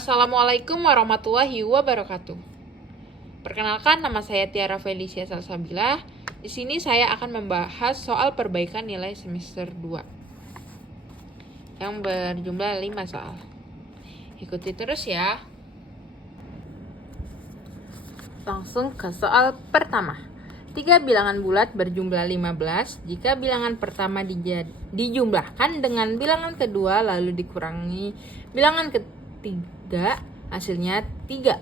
Assalamualaikum warahmatullahi wabarakatuh. Perkenalkan, nama saya Tiara Felicia Salsabila. Di sini saya akan membahas soal perbaikan nilai semester 2 yang berjumlah 5 soal. Ikuti terus ya. Langsung ke soal pertama. 3 bilangan bulat berjumlah 15 jika bilangan pertama dijumlahkan dengan bilangan kedua lalu dikurangi bilangan ketiga, hasilnya 3.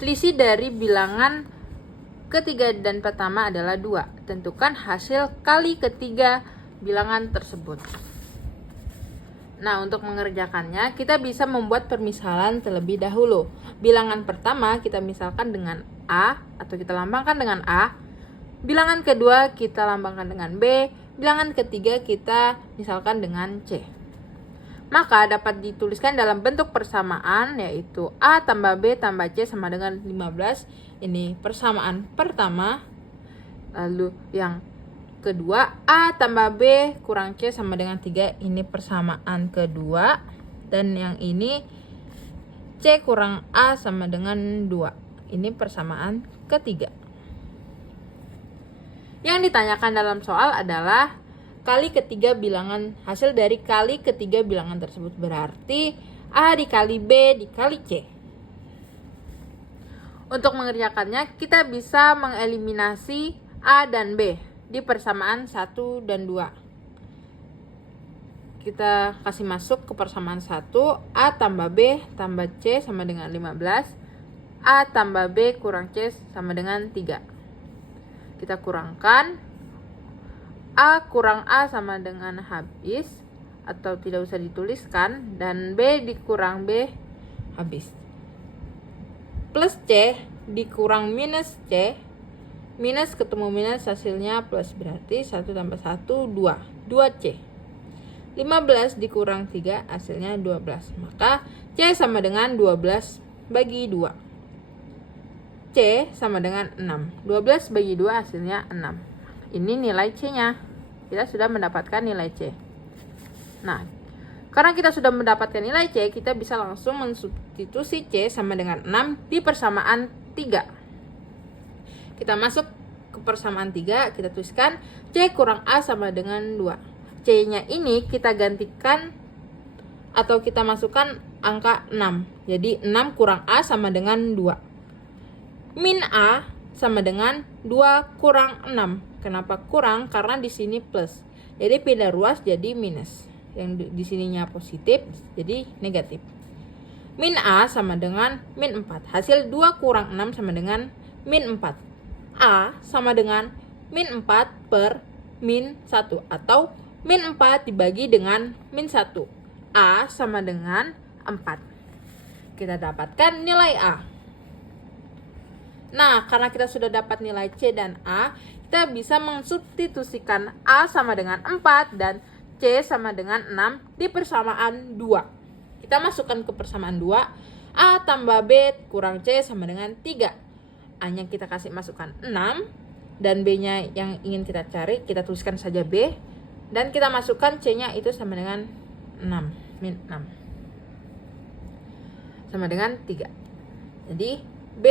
Selisih dari bilangan ketiga dan pertama adalah 2. Tentukan hasil kali ketiga bilangan tersebut. Nah, untuk mengerjakannya kita bisa membuat permisalan terlebih dahulu. Bilangan pertama kita misalkan dengan A atau kita lambangkan dengan A. Bilangan kedua kita lambangkan dengan B, bilangan ketiga kita misalkan dengan C. Maka dapat dituliskan dalam bentuk persamaan, yaitu A tambah B tambah C sama dengan 15. Ini persamaan pertama. Lalu yang kedua, A tambah B kurang C sama dengan 3. Ini persamaan kedua. Dan yang ini C kurang A sama dengan 2. Ini persamaan ketiga. Yang ditanyakan dalam soal adalah kali ketiga bilangan, hasil dari kali ketiga bilangan tersebut, berarti A dikali B dikali C. Untuk mengerjakannya kita bisa mengeliminasi A dan B di persamaan 1 dan 2. Kita kasih masuk ke persamaan 1, A tambah B tambah C sama dengan 15. A tambah B kurang C sama dengan 3. Kita kurangkan, A kurang A sama dengan habis atau tidak usah dituliskan, dan B dikurang B habis. Plus C dikurang minus C, minus ketemu minus hasilnya plus, berarti 1 tambah 1 2, 2C. 15 dikurang 3 hasilnya 12, maka C sama dengan 12 bagi 2. C sama dengan 6. 12 bagi 2 hasilnya 6. Ini nilai C-nya. Kita sudah mendapatkan nilai C. Nah, karena kita sudah mendapatkan nilai C, kita bisa langsung mensubstitusi C sama dengan 6 di persamaan 3. Kita masuk ke persamaan 3, kita tuliskan C kurang A sama dengan 2. C-nya ini kita gantikan atau kita masukkan angka 6. Jadi 6 kurang A sama dengan 2. Min A sama dengan 2 kurang 6. Kenapa kurang? Karena di sini plus. Jadi pindah ruas jadi minus. Yang di sininya positif jadi negatif. Min A sama dengan min 4. Hasil 2 kurang 6 sama dengan min 4. A sama dengan min 4 per min 1 atau min 4 dibagi dengan min 1. A sama dengan 4. Kita dapatkan nilai A. Nah, karena kita sudah dapat nilai C dan A, kita bisa mensubstitusikan A sama dengan 4 dan C sama dengan 6 di persamaan 2. Kita masukkan ke persamaan 2, A tambah B kurang C sama dengan 3. A-nya kita kasih masukkan 6, dan B-nya yang ingin kita cari, kita tuliskan saja B, dan kita masukkan C-nya itu sama dengan 6, min 6. Sama dengan 3. Jadi, B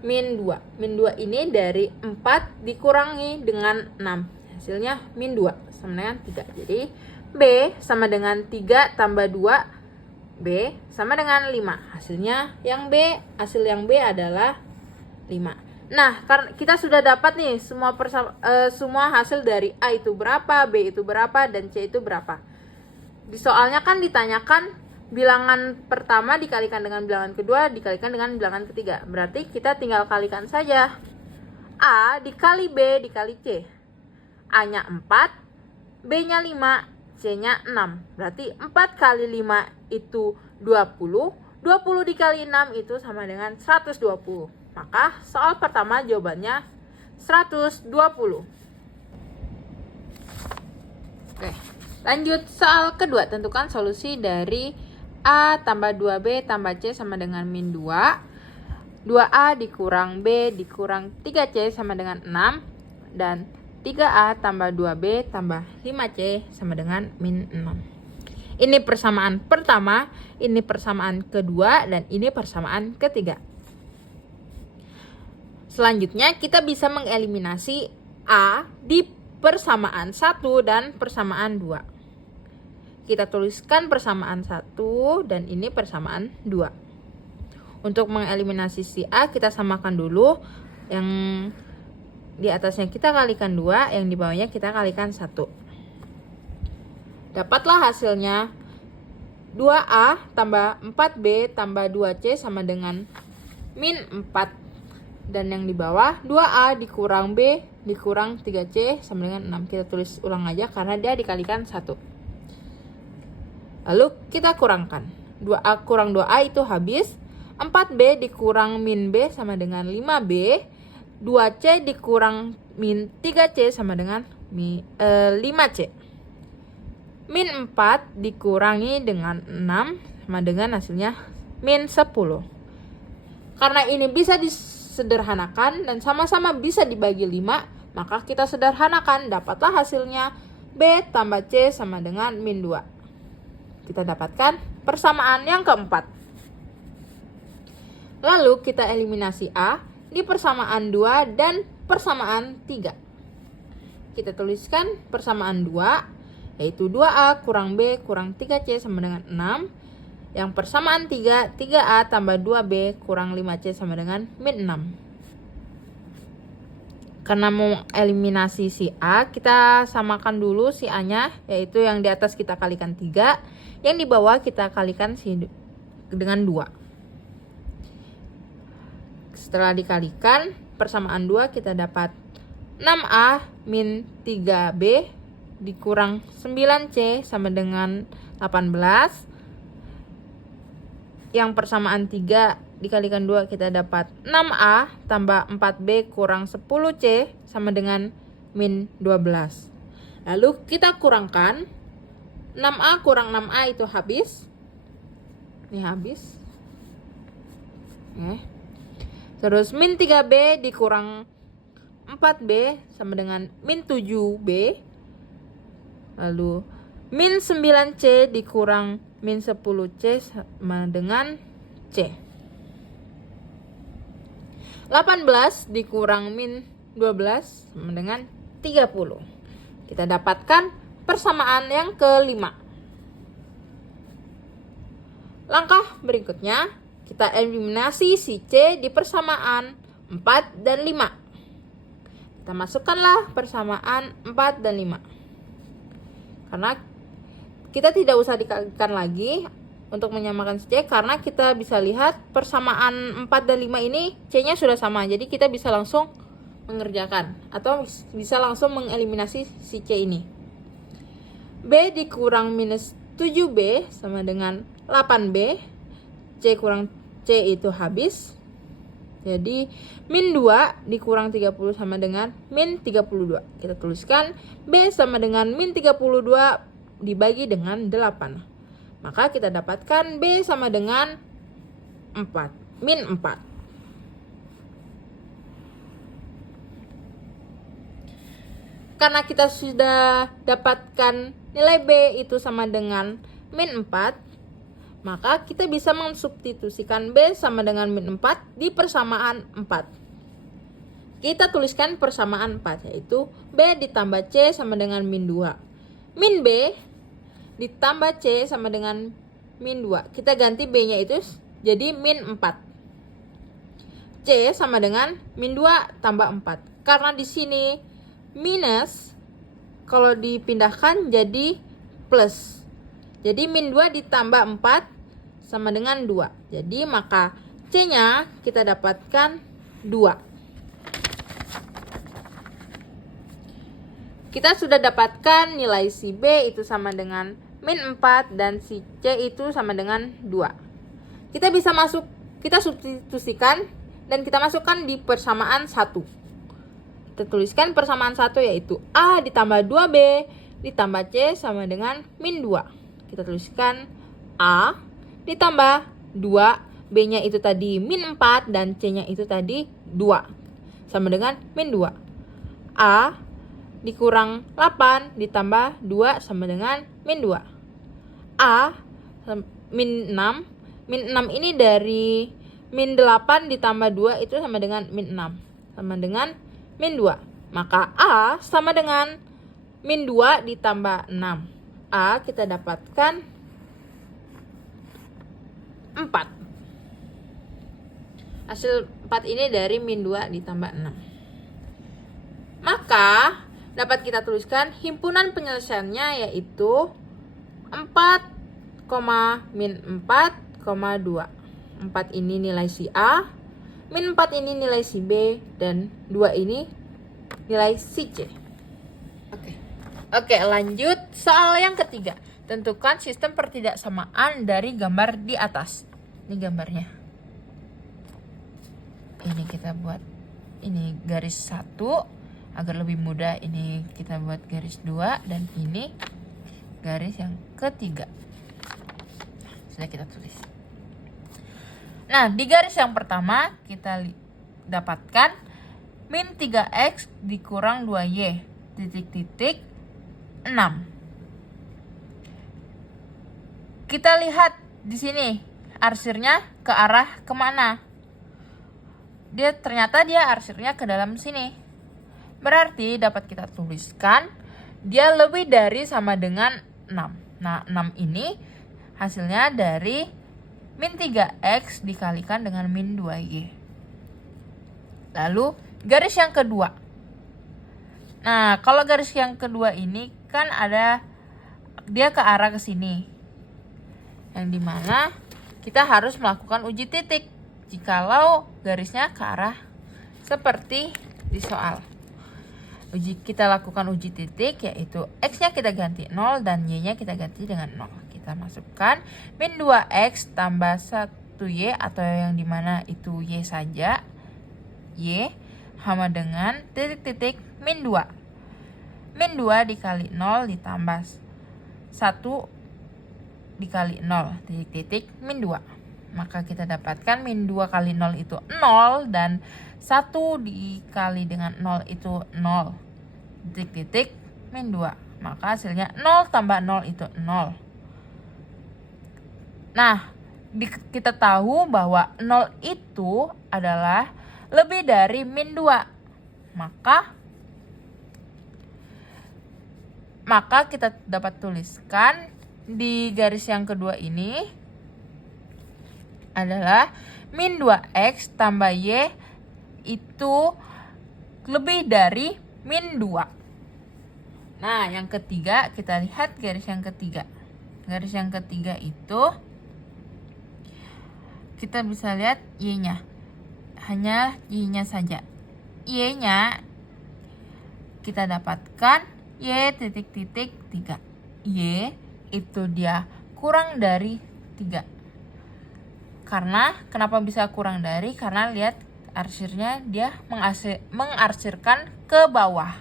min 2. Min 2 ini dari 4 dikurangi dengan 6. Hasilnya min 2 sama dengan 3. Jadi B sama dengan 3 tambah 2. B sama dengan 5. Hasilnya hasil yang B adalah 5. Nah, karena kita sudah dapat nih semua hasil dari A itu berapa, B itu berapa, dan C itu berapa. Di soalnya kan ditanyakan bilangan pertama dikalikan dengan bilangan kedua dikalikan dengan bilangan ketiga. Berarti kita tinggal kalikan saja. A dikali B dikali C. A-nya 4, B-nya 5, C-nya 6. Berarti 4 kali 5 itu 20. 20 dikali 6 itu sama dengan 120. Maka soal pertama jawabannya 120. Oke, lanjut soal kedua. Tentukan solusi dari A tambah 2B tambah C sama dengan min 2. 2A dikurang B dikurang 3C sama dengan 6. Dan 3A tambah 2B tambah 5C sama dengan min 6. Ini persamaan pertama, ini persamaan kedua, dan ini persamaan ketiga. Selanjutnya kita bisa mengeliminasi A di persamaan 1 dan persamaan 2. Kita tuliskan persamaan 1 dan ini persamaan 2. Untuk mengeliminasi si A, kita samakan dulu. Yang di atasnya kita kalikan 2, yang di bawahnya kita kalikan 1. Dapatlah hasilnya 2A tambah 4B tambah 2C sama dengan min 4. Dan yang di bawah 2A dikurang B dikurang 3C sama dengan 6. Kita tulis ulang aja karena dia dikalikan 1. Lalu kita kurangkan. 2A kurang 2A itu habis. 4B dikurang min B sama dengan 5B. 2C dikurang min 3C sama dengan 5C. Min 4 dikurangi dengan 6 sama dengan hasilnya min 10. Karena ini bisa disederhanakan dan sama-sama bisa dibagi 5, maka kita sederhanakan, dapatlah hasilnya B tambah C sama dengan min 2. Kita dapatkan persamaan yang keempat. Lalu kita eliminasi A di persamaan 2 dan persamaan 3. Kita tuliskan persamaan 2, yaitu 2A kurang B kurang 3C sama dengan 6. Yang persamaan 3, 3A tambah 2B kurang 5C sama dengan min 6. Karena mau eliminasi si A, kita samakan dulu si A-nya, yaitu yang di atas kita kalikan 3, yang di bawah kita kalikan dengan 2. Setelah dikalikan persamaan 2, kita dapat 6A min 3B dikurang 9C sama dengan 18. Yang persamaan 3 dikalikan 2, kita dapat 6A tambah 4B kurang 10C sama dengan min 12. Lalu kita kurangkan. 6A kurang 6A itu habis. Ini habis. Terus min 3B dikurang 4B sama dengan min 7B. Lalu min 9C dikurang min 10C sama dengan C. 18 dikurang min 12 sama dengan 30. Kita dapatkan persamaan yang kelima. Langkah berikutnya, kita eliminasi si C di persamaan 4 dan 5. Kita masukkanlah persamaan 4 dan 5. Karena kita tidak usah dikalikan lagi untuk menyamakan C, karena kita bisa lihat persamaan 4 dan 5 ini C-nya sudah sama. Jadi kita bisa langsung mengerjakan atau bisa langsung mengeliminasi si C ini. B dikurang minus 7B sama dengan 8B. C kurang C itu habis. Jadi min 2 dikurang 30 sama dengan min 32. Kita tuliskan B sama dengan min 32 dibagi dengan 8. Maka kita dapatkan B sama dengan 4, min 4. Karena kita sudah dapatkan nilai B itu sama dengan min 4, maka kita bisa mensubstitusikan B sama dengan min 4 di persamaan 4. Kita tuliskan persamaan 4, yaitu B ditambah C sama dengan min 2. Min B ditambah C sama dengan min 2. Kita ganti B-nya itu jadi min 4. C sama dengan min 2 tambah 4. Karena di sini minus, kalau dipindahkan jadi plus. Jadi min 2 ditambah 4 sama dengan 2. Jadi maka C-nya kita dapatkan 2. Kita sudah dapatkan nilai si B itu sama dengan min 4 dan si C itu sama dengan 2. Kita substitusikan dan kita masukkan di persamaan 1. Kita tuliskan persamaan 1, yaitu A ditambah 2B ditambah C sama dengan min 2. Kita tuliskan A ditambah 2, B-nya itu tadi min 4 dan C-nya itu tadi 2 sama dengan min 2. A dikurang 8 ditambah 2 sama dengan min 2. A min 6. Min 6 ini dari min 8 ditambah 2 itu sama dengan min 6. Sama dengan min 2. Maka A sama dengan min 2 ditambah 6. A kita dapatkan 4. Hasil 4 ini dari min 2 ditambah 6. Maka dapat kita tuliskan himpunan penyelesaiannya yaitu 4, min 4, 2. 4 ini nilai si A, min 4 ini nilai si B, dan 2 ini nilai si C. Oke, lanjut soal yang ketiga. Tentukan sistem pertidaksamaan dari gambar di atas. Ini gambarnya. Ini kita buat ini garis 1 agar lebih mudah. Ini kita buat garis 2 dan ini garis yang ketiga. Sudah kita tulis. Nah, di garis yang pertama kita dapatkan min 3x dikurang 2y titik-titik 6. Kita lihat di sini arsirnya ke arah kemana? Ternyata dia arsirnya ke dalam sini. Berarti dapat kita tuliskan dia lebih dari sama dengan 6. Nah, 6 ini hasilnya dari min 3x dikalikan dengan min 2y. Lalu garis yang kedua. Nah, kalau garis yang kedua ini kan ada dia ke arah ke sini. Yang dimana kita harus melakukan uji titik jikalau garisnya ke arah seperti di soal. Kita lakukan uji titik yaitu x-nya kita ganti 0 dan y-nya kita ganti dengan 0. Kita masukkan min 2x tambah 1y atau yang dimana itu y saja. Y sama dengan titik-titik min 2. Min 2 dikali 0 ditambah 1 dikali 0 titik-titik min 2. Maka kita dapatkan min 2 kali 0 itu 0 dan 1 dikali dengan 0 itu 0 titik-titik min 2. Maka hasilnya 0 tambah 0 itu 0. Nah, kita tahu bahwa 0 itu adalah lebih dari min 2. Maka kita dapat tuliskan di garis yang kedua ini adalah min 2x tambah y itu lebih dari min 2. Nah, yang ketiga kita lihat garis yang ketiga. Garis yang ketiga itu kita bisa lihat y-nya. Hanya y-nya saja. Y-nya kita dapatkan y titik-titik 3. Y itu dia kurang dari 3. Karena kenapa bisa kurang dari? Karena lihat arsirnya dia mengarsirkan ke bawah.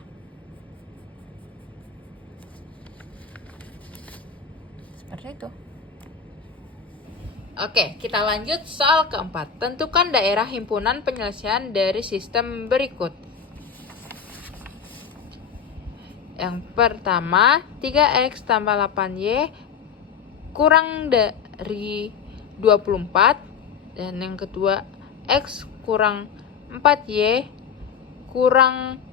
Seperti itu. Oke, kita lanjut soal keempat. Tentukan daerah himpunan penyelesaian dari sistem berikut. Yang pertama, 3x tambah 8y kurang dari 24. Dan yang kedua, x kurang 4y kurang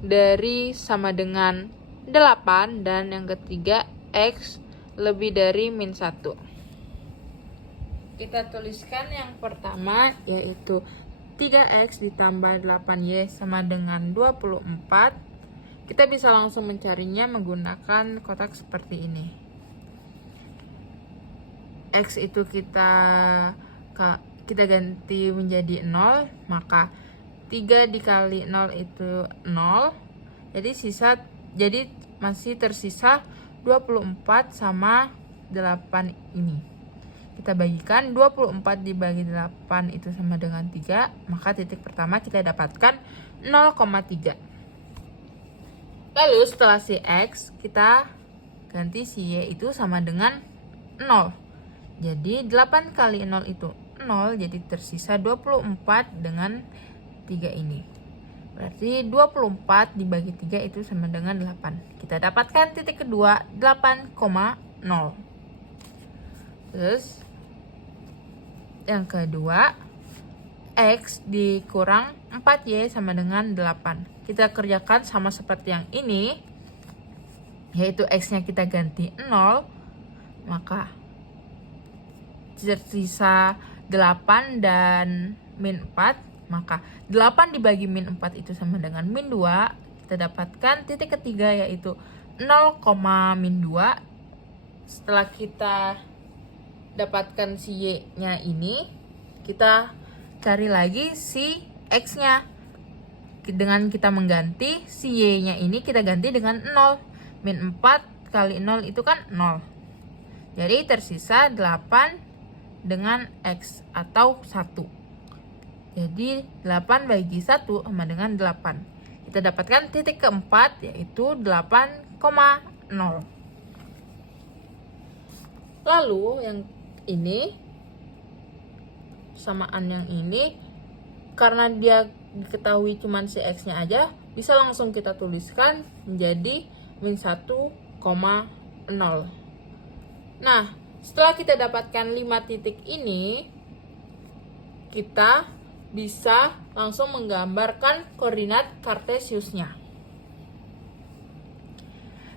dari sama dengan 8. Dan yang ketiga, x lebih dari min 1. Kita tuliskan yang pertama yaitu 3x ditambah 8y sama dengan 24. Kita bisa langsung mencarinya menggunakan kotak seperti ini. X itu kita ganti menjadi 0, maka 3 dikali 0 itu 0. Jadi masih tersisa 24 sama 8 ini. Kita bagikan 24 dibagi 8 itu sama dengan 3, maka titik pertama kita dapatkan 0,3. Lalu setelah si x kita ganti si y itu sama dengan 0. Jadi 8 kali 0 itu 0, jadi tersisa 24 dengan 3 ini. Berarti 24 dibagi 3 itu sama dengan 8. Kita dapatkan titik kedua 8,0. Terus yang kedua, X dikurang 4Y sama dengan 8. Kita kerjakan sama seperti yang ini, yaitu X-nya kita ganti 0, maka tersisa 8 dan min 4. Maka 8 dibagi min 4 itu sama dengan min 2. Kita dapatkan titik ketiga, yaitu 0, min 2. Setelah kita dapatkan si Y-nya ini, kita cari lagi si X-nya. Dengan kita mengganti si Y-nya ini, kita ganti dengan 0. Min 4 kali 0 itu kan 0. Jadi tersisa 8 dengan X atau 1. Jadi 8 bagi 1 sama dengan 8. Kita dapatkan titik keempat, yaitu 8,0. Lalu yang ini, samaan yang ini, karena dia diketahui cuman si X-nya aja, bisa langsung kita tuliskan menjadi min 1,0. Nah, setelah kita dapatkan 5 titik ini, kita bisa langsung menggambarkan koordinat kartesiusnya.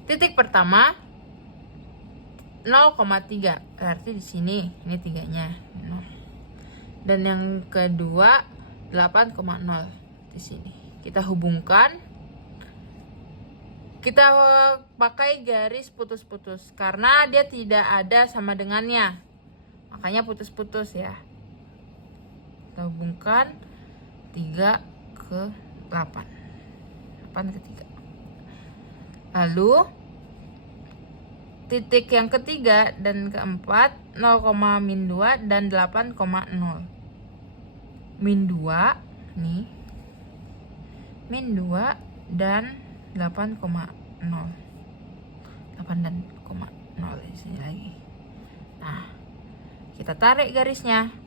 Titik pertama 0,3, berarti di sini ini 3-nya 0. Dan yang kedua 8,0 di sini. Kita hubungkan. Kita pakai garis putus-putus karena dia tidak ada sama dengannya. Makanya putus-putus ya. Kita hubungkan 3 ke 8. 8 ke 3. Lalu titik yang ketiga dan keempat 0, min 2 dan 8,0. Min 2 nih. Min 2 dan 8,0. 8 dan 0 di sini lagi. Nah, kita tarik garisnya.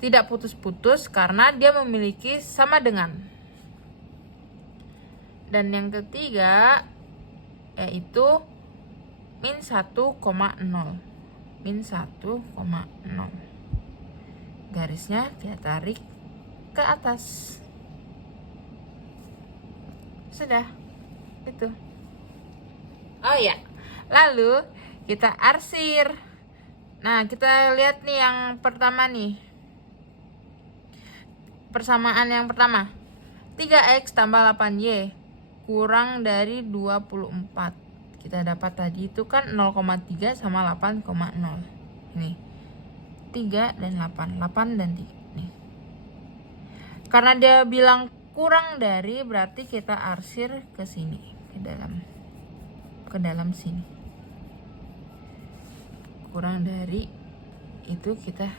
Tidak putus-putus karena dia memiliki sama dengan. Dan yang ketiga yaitu min 1,0. Min 1,0. Garisnya kita tarik ke atas. Sudah. Itu. Oh ya. Lalu kita arsir. Nah, kita lihat nih yang pertama nih. Persamaan yang pertama. 3X tambah 8Y kurang dari 24. Kita dapat tadi itu kan 0,3 sama 8,0. Ini 3 dan 8. 8 dan 3. Nih. Karena dia bilang kurang dari, berarti kita arsir ke sini, ke dalam sini. Kurang dari itu kita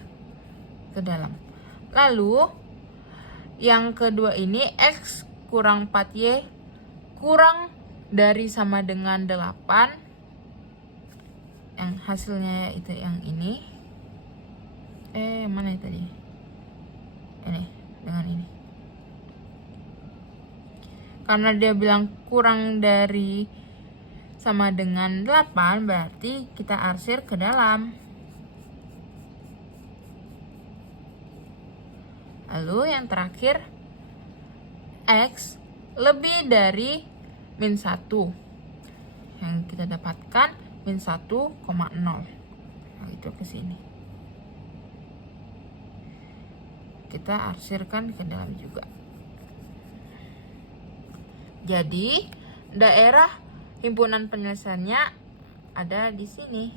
ke dalam. Lalu yang kedua ini X kurang 4Y kurang dari sama dengan 8. Yang hasilnya itu yang ini. Mana tadi? Ini dengan ini. Karena dia bilang kurang dari sama dengan 8, berarti kita arsir ke dalam. Lalu yang terakhir, X lebih dari min 1. Yang kita dapatkan min 1,0. Nah, itu ke sini. Kita arsirkan ke dalam juga. Jadi, daerah himpunan penyelesaiannya ada di sini.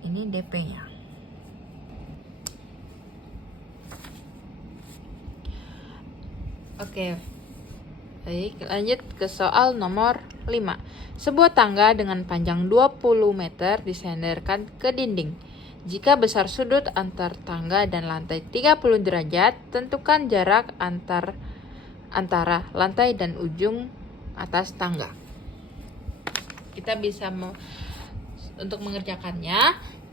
Ini DP-nya. Oke. Baik, lanjut ke soal nomor 5. Sebuah tangga dengan panjang 20 meter disenderkan ke dinding. Jika besar sudut antar tangga dan lantai 30 derajat, tentukan jarak antara lantai dan ujung atas tangga. Kita bisa untuk mengerjakannya,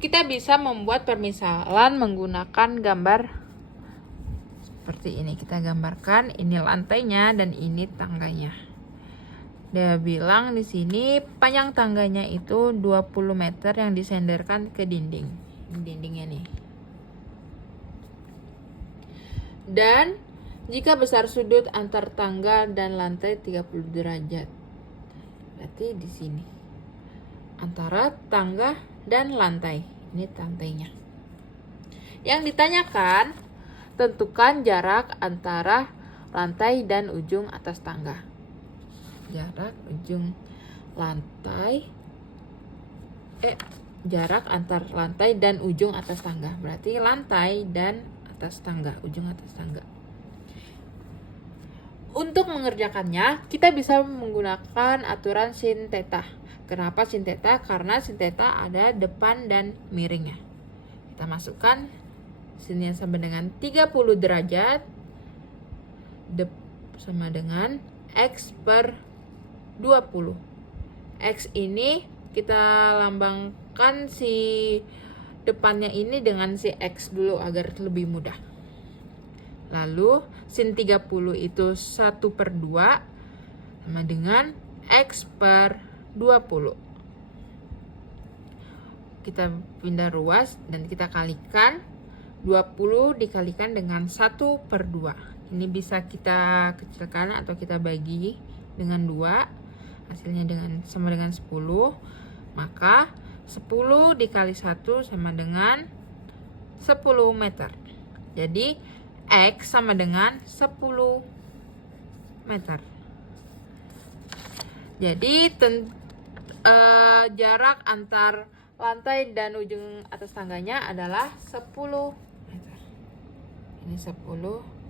kita bisa membuat permisalan menggunakan gambar seperti ini. Kita gambarkan ini lantainya dan ini tangganya. Dia bilang di sini panjang tangganya itu 20 meter yang disenderkan ke dinding. Ini dindingnya nih. Dan jika besar sudut antar tangga dan lantai 30 derajat. Berarti di sini. Antara tangga dan lantai. Ini lantainya. Yang ditanyakan, tentukan jarak antara lantai dan ujung atas tangga. Jarak ujung lantai jarak antar lantai dan ujung atas tangga. Berarti lantai dan atas tangga, ujung atas tangga. Untuk mengerjakannya, kita bisa menggunakan aturan sin theta. Kenapa sin theta? Karena sin theta ada depan dan miringnya. Kita masukkan sinnya sama dengan 30 derajat sama dengan X per 20. X ini kita lambangkan si depannya ini dengan si X dulu agar lebih mudah. Lalu sin 30 itu 1 per 2 sama dengan X per 20. Kita pindah ruas dan kita kalikan. 20 dikalikan dengan 1 per 2. Ini bisa kita kecilkan atau kita bagi dengan 2. Hasilnya sama dengan 10. Maka 10 dikali 1 sama dengan 10 meter. Jadi X sama dengan 10 meter. Jadi jarak antar lantai dan ujung atas tangganya adalah 10 meter. Ini 10